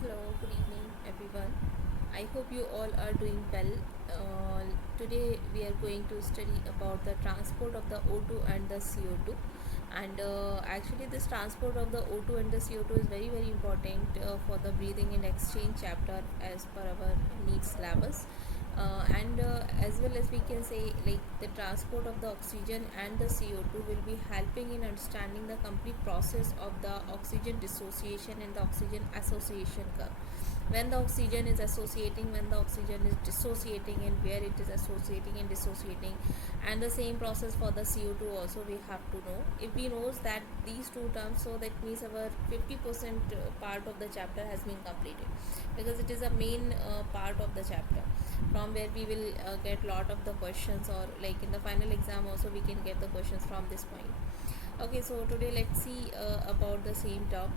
Hello, good evening, everyone. I hope you all are doing well. Today, we are going to study about the transport of the O2 and the CO2. And actually, this transport of the O2 and the CO2 is very, very important for the breathing and exchange chapter as per our NEET syllabus. And as well as we can say, like the transport of the oxygen and the CO2 will be helping in understanding the complete process of the oxygen dissociation and the oxygen association curve. When the oxygen is associating, when the oxygen is dissociating, and where it is associating and dissociating, and the same process for the CO2 also we have to know. If we knows that these two terms, so that means our 50% part of the chapter has been completed, because it is a main part of the chapter from where we will get lot of the questions, or like in the final exam also we can get the questions from this point. Okay, so today let's see about the same term.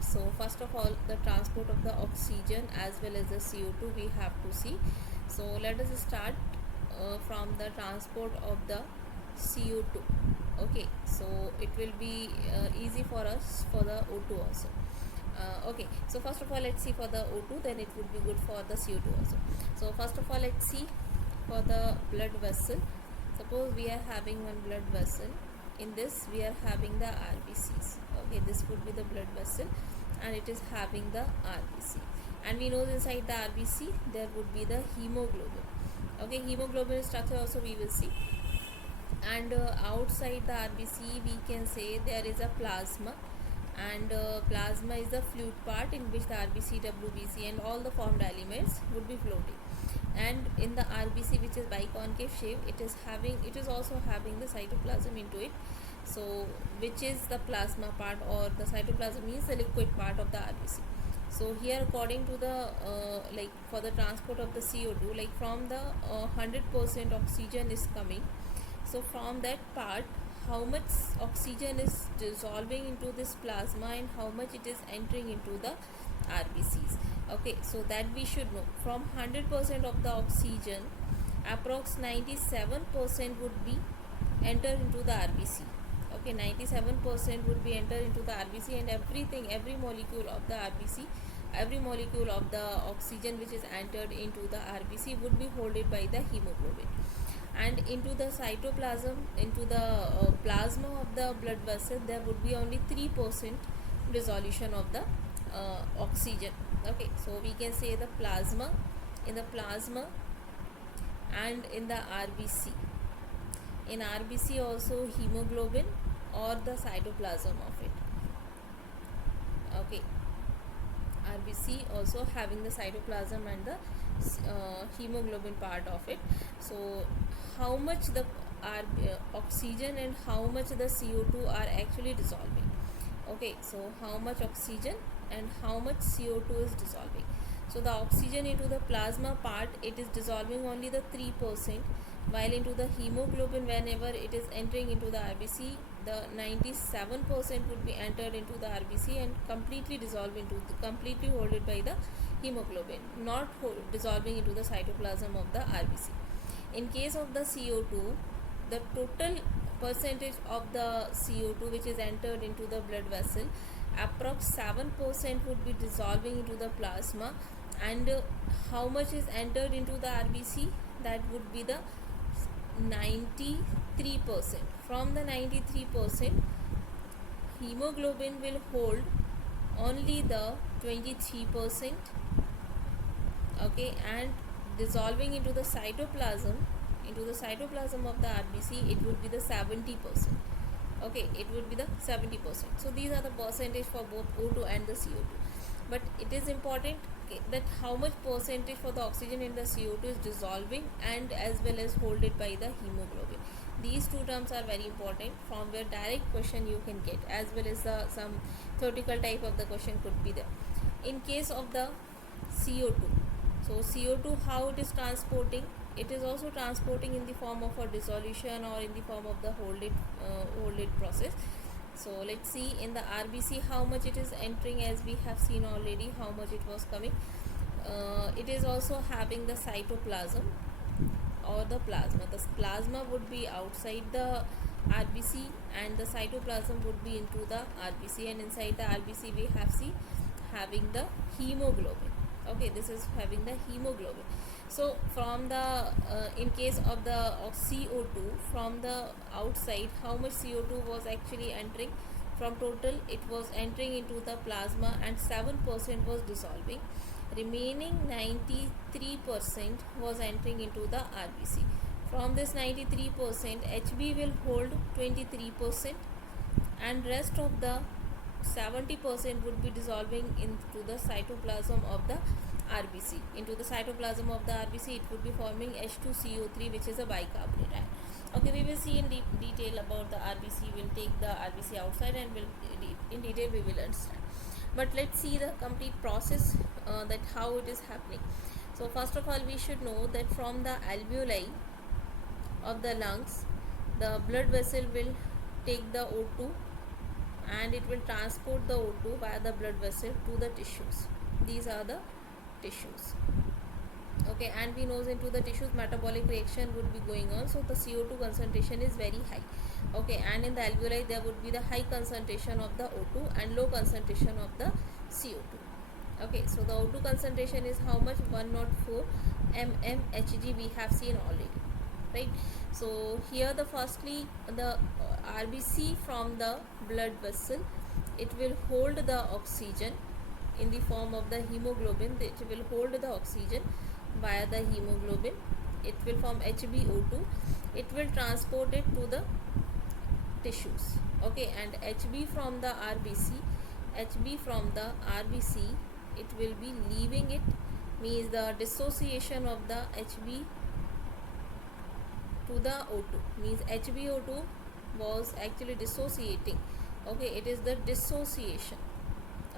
So first of all, the transport of the oxygen as well as the CO2 we have to see. So let us start from the transport of the CO2. Okay, so it will be easy for us for the O2 also. Okay, so first of all let's see for the O2, then it would be good for the CO2 also. So first of all let's see for the blood vessel. Suppose we are having one blood vessel. In this we are having the RBCs. Okay, this would be the blood vessel and it is having the RBC, and we know inside the RBC there would be the hemoglobin. Okay, hemoglobin structure also we will see. And outside the RBC we can say there is a plasma, and plasma is the fluid part in which the RBC, WBC and all the formed elements would be floating. And in the RBC, which is biconcave shape, it is also having the cytoplasm into it. So which is the plasma part, or the cytoplasm means the liquid part of the RBC. So here according to the like for the transport of the CO2, like from the 100% oxygen is coming, so from that part how much oxygen is dissolving into this plasma and how much it is entering into the RBCs. Okay, so that we should know. From 100% of the oxygen, approx 97% would be enter into the RBC. Okay, 97% would be enter into the RBC, and every molecule of the RBC, every molecule of the oxygen which is entered into the RBC would be holded by the hemoglobin. And into the cytoplasm, into the plasma of the blood vessel, there would be only 3% dissolution of the oxygen. Okay, so we can say the plasma, in the plasma and in the RBC. In RBC also hemoglobin or the cytoplasm of it. Okay, RBC also having the cytoplasm and the hemoglobin part of it. So how much the oxygen and how much the CO2 are actually dissolving. Okay, so how much oxygen and how much CO2 is dissolving. So the oxygen into the plasma part, it is dissolving only the 3%, while into the hemoglobin, whenever it is entering into the RBC, the 97% would be entered into the RBC and completely dissolved into the, completely holded by the hemoglobin, not dissolving into the cytoplasm of the RBC. In case of the CO2, the total percentage of the CO2 which is entered into the blood vessel, approx 7% would be dissolving into the plasma, and how much is entered into the RBC, that would be the 93%. From the 93%, hemoglobin will hold only the 23%. Okay, and dissolving into the cytoplasm, of the RBC, it would be the 70%. Okay, it would be the 70%. So these are the percentage for both O2 and the CO2. But it is important that how much percentage for the oxygen in the CO2 is dissolving and as well as holded by the hemoglobin. These two terms are very important, from where direct question you can get, as well as the some theoretical type of the question could be there. In case of the CO2, so CO2, how it is transporting, it is also transporting in the form of a dissolution or in the form of the hold it process. So let's see in the RBC how much it is entering, as we have seen already how much it was coming. It is also having the cytoplasm or the plasma. The plasma would be outside the RBC and the cytoplasm would be into the RBC, and inside the RBC we have having the hemoglobin. Okay, this is having the hemoglobin. So from the in case of the CO2, from the outside, how much CO2 was actually entering? From total, it was entering into the plasma and 7% was dissolving. Remaining 93% was entering into the RBC. From this 93%, HB will hold 23%, and rest of the 70% would be dissolving into the cytoplasm of the RBC. Into the cytoplasm of the RBC, it would be forming H2CO3, which is a bicarbonate ion. Okay, we will see in detail about the RBC. We will take the RBC outside and will in detail we will understand. But let's see the complete process, that how it is happening. So first of all, we should know that from the alveoli of the lungs, the blood vessel will take the O2 and it will transport the O2 via the blood vessel to the tissues. These are the tissues. Okay, and we know into the tissues metabolic reaction would be going on, so the CO2 concentration is very high. Okay, and in the alveoli there would be the high concentration of the O2 and low concentration of the CO2. Okay, so the O2 concentration is how much? 104 mmHg we have seen already, right? So here the firstly the RBC from the blood vessel, it will hold the oxygen in the form of the hemoglobin. It will hold the oxygen via the hemoglobin. It will form HbO2. It will transport it to the tissues. Okay, and HB from the RBC, HB from the RBC, it will be leaving it, means the dissociation of the HB to the O2, means HbO2 was actually dissociating. Okay, it is the dissociation.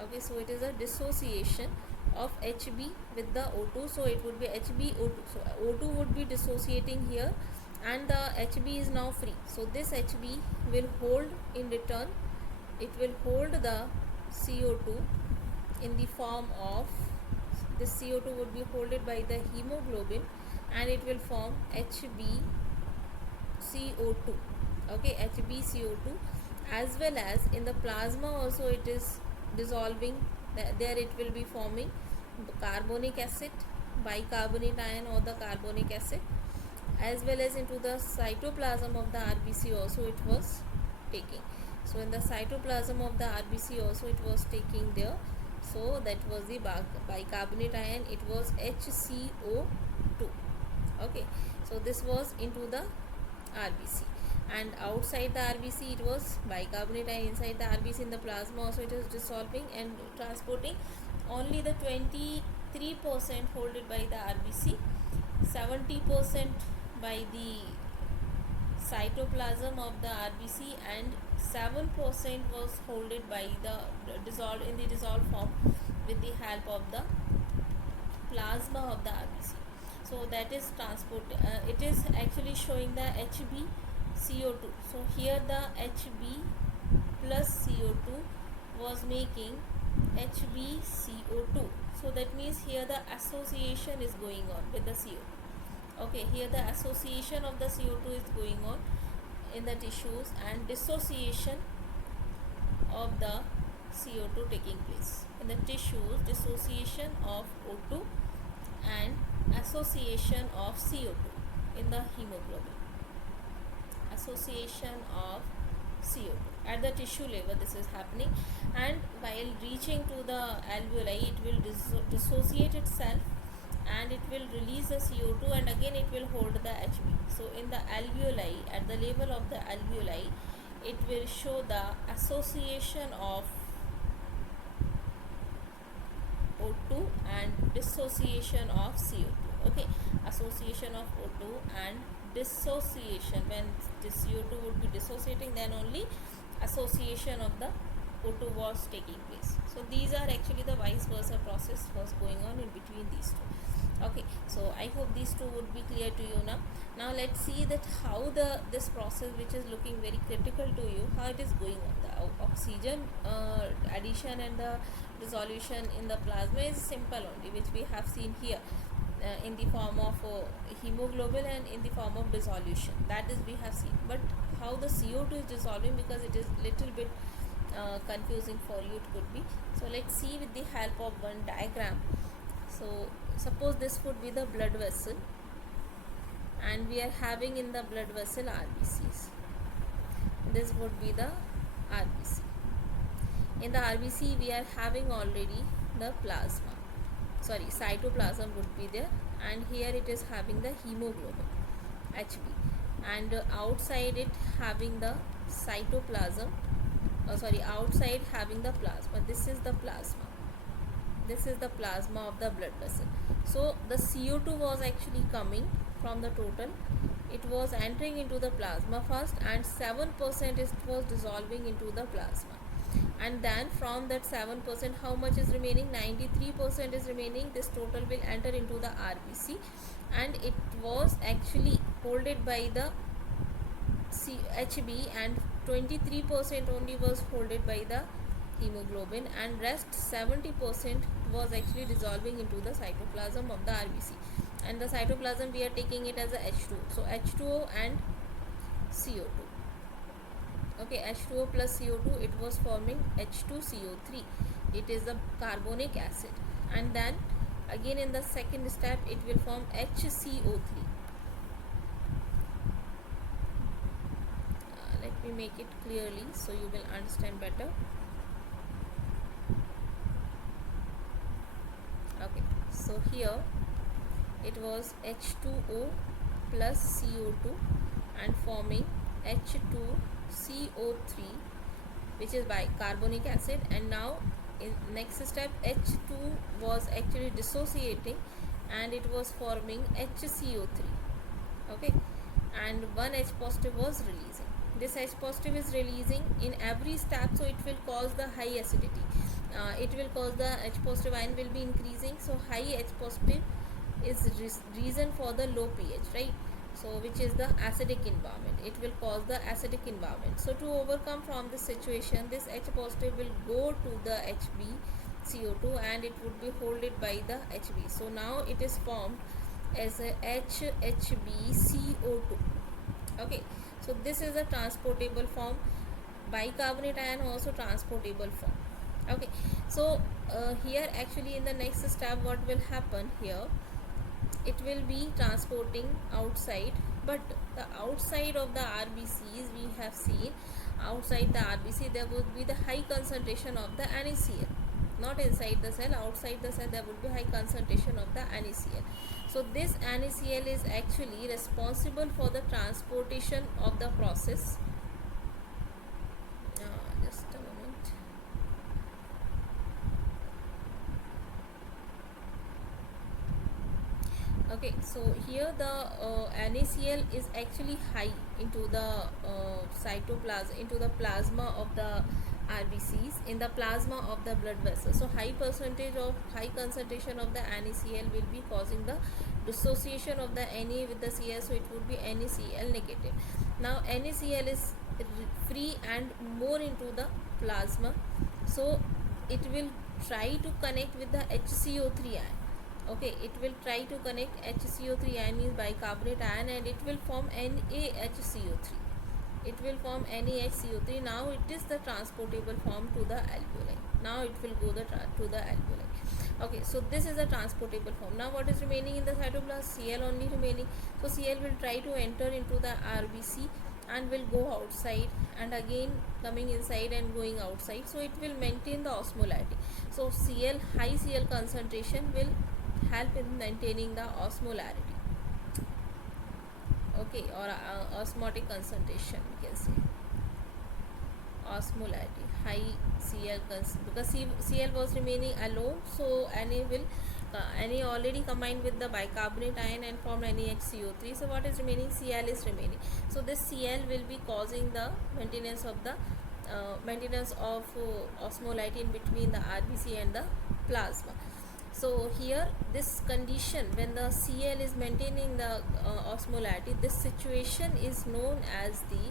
Okay, so it is a dissociation of HB with the O2, so it would be HbO2. So O2 would be dissociating here and the HB is now free. So this HB will hold in return, it will hold the CO2 in the form of, this CO2 would be holded by the hemoglobin and it will form HbCO2. Okay, HbCO2, as well as in the plasma also it is dissolving. There it will be forming carbonic acid, bicarbonate ion or the carbonic acid, as well as into the cytoplasm of the RBC also it was taking. So in the cytoplasm of the RBC also it was taking there. So that was the bicarbonate ion, it was HCO2. Okay, so this was into the RBC, and outside the RBC it was bicarbonate ion. Inside the RBC in the plasma also it is dissolving and transporting. Only the 23% holded by the RBC, 70% by the cytoplasm of the RBC, and 7% was holded by the dissolved in the dissolved form with the help of the plasma of the RBC. So that is transport. It is actually showing the HbCO2. So here the HB plus CO2 was making HbCO2. So that means here the association is going on with the CO2. Okay, here the association of the CO2 is going on in the tissues and dissociation of the CO2 taking place in the tissues, dissociation of O2 and association of CO2 in the hemoglobin, association of CO2 at the tissue level this is happening, and while reaching to the alveoli it will dissociate itself and it will release the CO2 and again it will hold the HB. So in the alveoli, at the level of the alveoli, it will show the association of O2 and dissociation of CO2. Okay, association of O2 and dissociation. When the CO2 would be dissociating, then only association of the O2 was taking place. So these are actually the vice versa process was going on in between these two. Okay, so I hope these two would be clear to you now. Now let's see that how this process, which is looking very critical to you, how it is going on. The oxygen addition and the dissolution in the plasma is simple only, which we have seen here in the form of hemoglobin and in the form of dissolution. That is we have seen. But how the CO2 is dissolving, because it is little bit confusing for you it could be. So let's see with the help of one diagram. So suppose this would be the blood vessel, and we are having in the blood vessel RBCs. This would be the RBC. In the RBC we are having already the plasma, sorry, cytoplasm would be there, and here it is having the hemoglobin HB, and outside it having the cytoplasm, sorry, outside having the plasma. This is the plasma, this is the plasma of the blood vessel. So the CO2 was actually coming from the total, it was entering into the plasma first, and 7% it was dissolving into the plasma, and then from that 7% how much is remaining, 93% is remaining. This total will enter into the RBC, and it was actually holded by the HB, and 23% only was holded by the hemoglobin, and rest 70% was actually dissolving into the cytoplasm of the RBC. And the cytoplasm we are taking it as a H2O, so H2O and CO2. Okay, H2O plus CO2, it was forming H2CO3, it is the carbonic acid, and then again in the second step it will form HCO3. Let me make it clearly so you will understand better. Okay, so here it was H2O plus CO2 and forming H2CO3, which is bicarbonic acid, and now in next step H2 was actually dissociating and it was forming HCO3. Okay, and one H positive was releasing. This H positive is releasing in every step, so it will cause the high acidity. It will cause the H positive ion will be increasing, so high H positive is reason for the low pH, right? So which is the acidic environment, it will cause the acidic environment. So to overcome from this situation, this H positive will go to the HB CO2 and it would be holded by the HB. So now it is formed as a HHbCO2. Okay, so this is a transportable form. Bicarbonate ion also transportable form. Okay, so here actually in the next step what will happen here, it will be transporting outside, but the outside of the RBCs we have seen, outside the RBC there would be the high concentration of the NaCl, not inside the cell, outside the cell there would be high concentration of the NaCl. So this NaCl is actually responsible for the transportation of the process. Just a moment. Okay, so here the NaCl is actually high into the cytoplasm, into the plasma of the RBCs, in the plasma of the blood vessel. So high concentration of the NaCl will be causing the dissociation of the Na with the Cl, so it would be NaCl negative. Now NaCl is free and more into the plasma, so it will try to connect with the HCO3 ion. Okay, it will try to connect HCO3 ion, means bicarbonate ion, and it will form NaHCO3. It will form NaHCO3. Now it is the transportable form to the alveoli. Now it will go to the alveoli. Okay, so this is a transportable form. Now what is remaining in the cytoplasm? Cl only remaining. So Cl will try to enter into the RBC and will go outside, and again coming inside and going outside. So it will maintain the osmolarity. So high Cl concentration will help in maintaining the osmolarity. Okay, or osmotic concentration we can say. Osmolarity, high Cl because Cl was remaining alone, so Na already combined with the bicarbonate ion and formed NaHCO3. So what is remaining? Cl is remaining. So this Cl will be causing the maintenance of osmolarity in between the RBC and the plasma. So here this condition, when the Cl is maintaining the osmolarity, this situation is known as the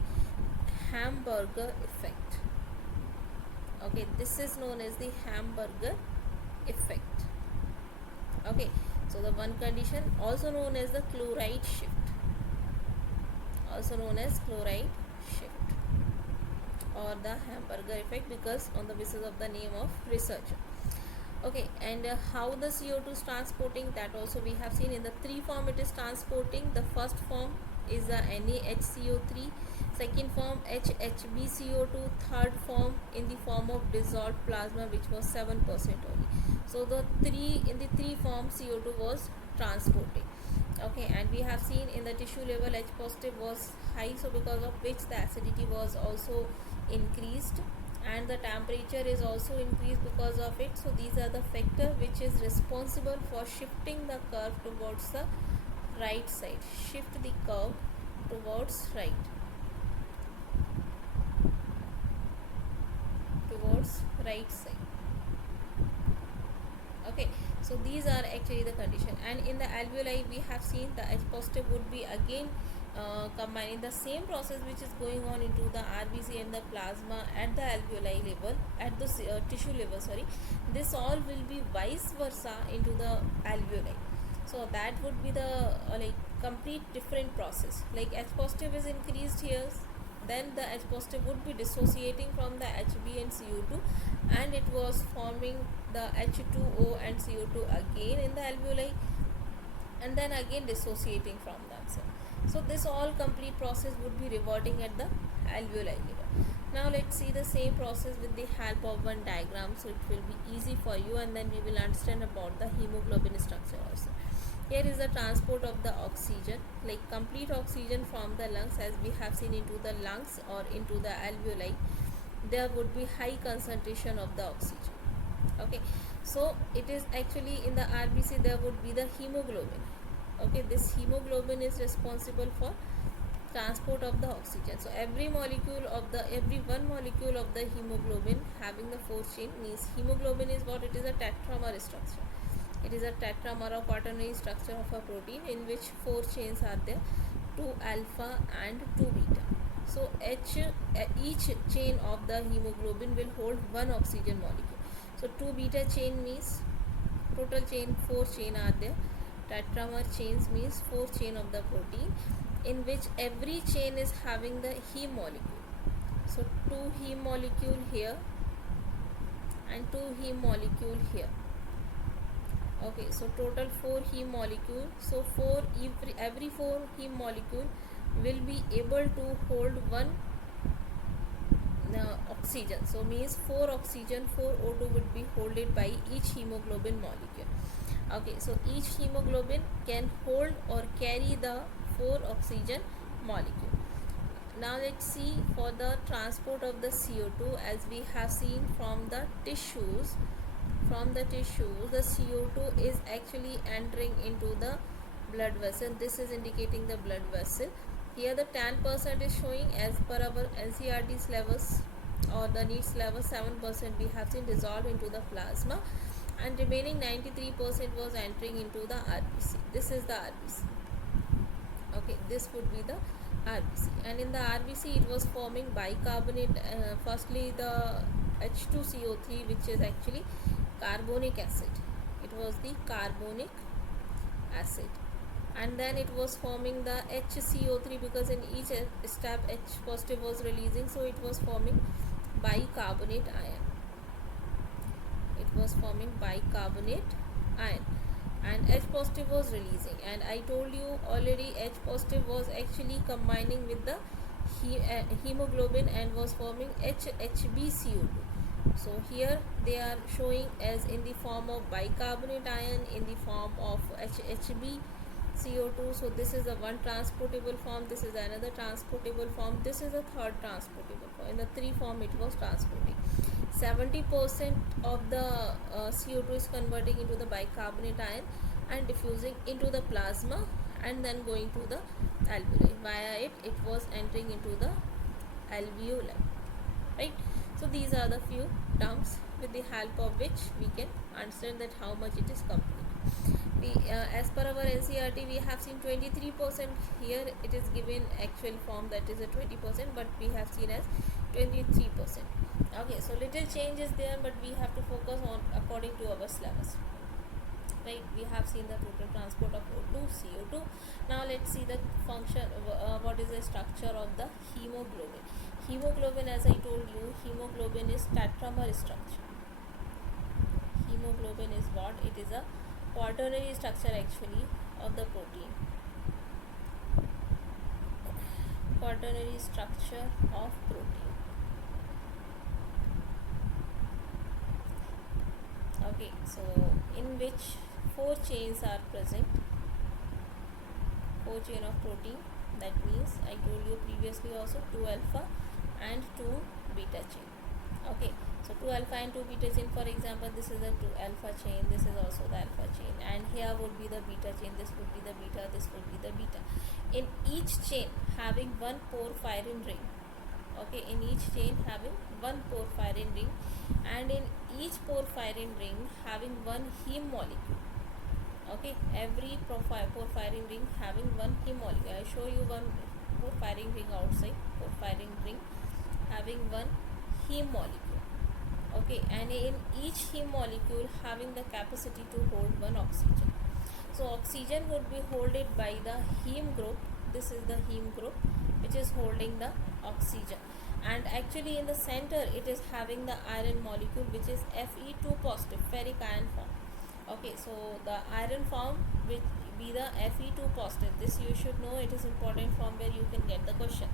Hamburger effect. Okay, this is known as the Hamburger effect. Okay, so the one condition also known as the chloride shift, also known as chloride shift. or the hamburger effect, because on the basis of the name of researcher. Okay, and how the CO2 is transporting, that also we have seen. In the three form it is transporting. The first form is the NaHCO3, second form HHbCO2, third form in the form of dissolved plasma, which was 7% only. So the three in the three form CO2 was transporting. Okay, and we have seen in the tissue level H positive was high, so because of which the acidity was also increased, and the temperature is also increased because of it. So these are the factor which is responsible for shifting the curve towards the right side. Shift the curve towards right side. Okay, so these are actually the condition. And in the alveoli we have seen the H positive would be again combining the same process which is going on into the RBC and the plasma at the alveoli level, at the tissue level, sorry. This all will be vice versa into the alveoli. So that would be the like complete different process. Like H positive is increased here, then the H positive would be dissociating from the Hb and CO2, and it was forming the H2O and CO2 again in the alveoli, and then again dissociating from themselves. So this all complete process would be reverting at the alveoli level. Now let's see the same process with the help of one diagram, so it will be easy for you, and then we will understand about the hemoglobin structure also. Here is the transport of the oxygen, like complete oxygen from the lungs, as we have seen, into the lungs or into the alveoli. There would be high concentration of the oxygen. Okay, so it is actually in the RBC there would be the hemoglobin. Okay, this hemoglobin is responsible for transport of the oxygen. So every one molecule of the hemoglobin having the fourth chain, means hemoglobin is what? It is a tetramer structure. It is a tetramer or quaternary structure of a protein in which four chains are there, 2 alpha and 2 beta. So each chain of the hemoglobin will hold one oxygen molecule. So 2 beta chain means total chain 4 chain are there. Tetramer chains means 4 chain of the protein, in which every chain is having the heme molecule. So 2 heme molecule here and 2 heme molecule here. Okay, so total 4 heme molecule. So every 4 heme molecule will be able to hold one oxygen. So means 4 oxygen, 4 O2 would be holded by each hemoglobin molecule. Okay, so each hemoglobin can hold or carry the 4 oxygen molecule. Now let's see for the transport of the CO2. As we have seen from the tissues, the CO2 is actually entering into the blood vessel. This is indicating the blood vessel. Here the 10% is showing as per our NCERT syllabus or the NEET syllabus. 7% we have seen dissolved into the plasma, and remaining 93% was entering into the RBC. This is the RBC. Okay, this would be the RBC, and in the RBC it was forming bicarbonate. Firstly the H2CO3, which is actually carbonic acid. It was the carbonic acid, and then it was forming the HCO3, because in each step H positive was releasing, so it was forming bicarbonate ion. It was forming bicarbonate ion, and H positive was releasing. And I told you already, H positive was actually combining with the hemoglobin and was forming HHbCO2. So here they are showing as in the form of bicarbonate ion, in the form of HHbCO2. So this is the one transportable form, this is another transportable form, this is a third transportable form. In the three form it was transporting. 70% of the CO2 is converting into the bicarbonate ion and diffusing into the plasma, and then going to the alveoli. Via it was entering into the alveoli, right? So these are the few terms with the help of which we can understand that how much it is complete. As per our NCERT, we have seen 23%. Here it is given actual form, that is a 20%, but we have seen as 23%. Okay, so little change is there, but we have to focus on according to our syllabus, right? We have seen the total transport of O2, CO2. Now let's see the function, what is the structure of the hemoglobin. Hemoglobin, as I told you, hemoglobin is tetramer structure. Hemoglobin is what? It is a quaternary structure actually of the protein. Quaternary structure of protein. Okay, so in which four chains are present? Four chain of protein. That means I told you previously also, 2 alpha and 2 beta chain. Okay, so 2 alpha and 2 beta chain, for example, this is a 2 alpha chain, this is also the alpha chain, and here would be the beta chain, this would be the beta, this would be the beta. In each chain having one porphyrin ring. Okay, in each chain having one porphyrin ring, and in each porphyrin ring having one heme molecule. Okay, every porphyrin ring having one heme molecule. I show you one porphyrin ring outside. Porphyrin ring having one heme molecule. Okay, and in each heme molecule having the capacity to hold one oxygen. So oxygen would be held by the heme group. This is the heme group which is holding the oxygen, and actually in the center it is having the iron molecule which is Fe2 positive, ferric ion form. Okay, so the iron form will be the Fe2 positive. This you should know, it is important from where you can get the question.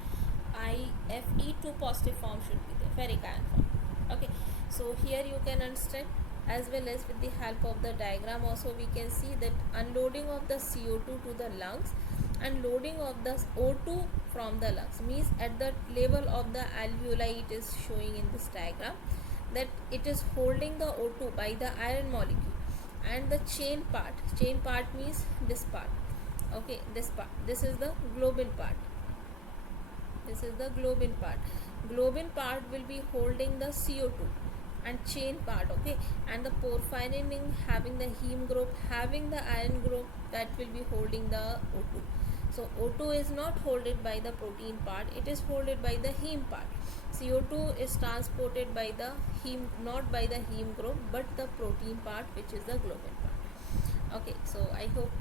Fe2 positive form should be the ferric ion form. Okay, so here you can understand, as well as with the help of the diagram also we can see that unloading of the CO2 to the lungs and loading of the O2 from the lungs, means at the level of the alveoli it is showing in this diagram that it is holding the O2 by the iron molecule, and the chain part means this part. Okay, this part, this is the globin part, this is the globin part. Globin part will be holding the CO2 and chain part. Okay, and the porphyrin ring having the heme group having the iron group, that will be holding the O2. So O2 is not holded by the protein part, it is holded by the heme part. CO2 is transported by the heme, not by the heme group but the protein part, which is the globin part. Okay, so I hope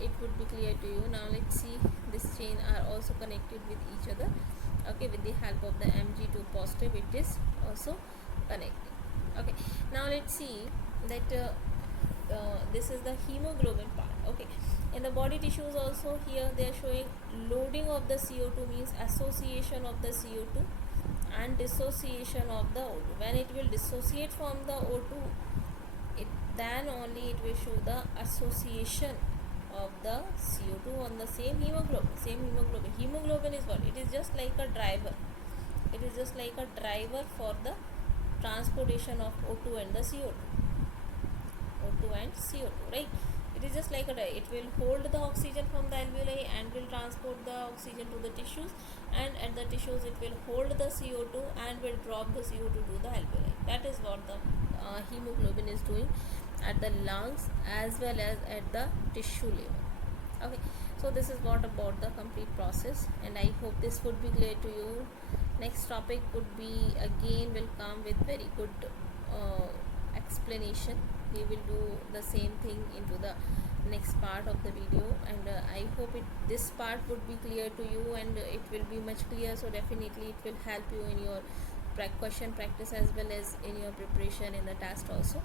it would be clear to you. Now let's see, this chain are also connected with each other. Okay, with the help of the Mg2 positive it is also connecting. Okay, now let's see that this is the hemoglobin part. Okay, in the body tissues also, here they are showing loading of the CO2 means association of the CO2 and dissociation of the O2. When it will dissociate from the O2, it then only it will show the association of the CO2 on the same hemoglobin. Hemoglobin is what? It is just like a driver. It is just like a driver for the transportation of O2 and the CO2. O2 and CO2, right? It is just like a driver. It will hold the oxygen from the alveoli and will transport the oxygen to the tissues, and at the tissues it will hold the CO2 and will drop the CO2 to the alveoli. That is what the hemoglobin is doing at the lungs as well as at the tissue level. Okay, so this is what about the complete process, and I hope this would be clear to you. Next topic would be, again will come with very good explanation. We will do the same thing into the next part of the video, and I hope this part would be clear to you, and it will be much clear. So definitely it will help you in your question practice as well as in your preparation in the test also.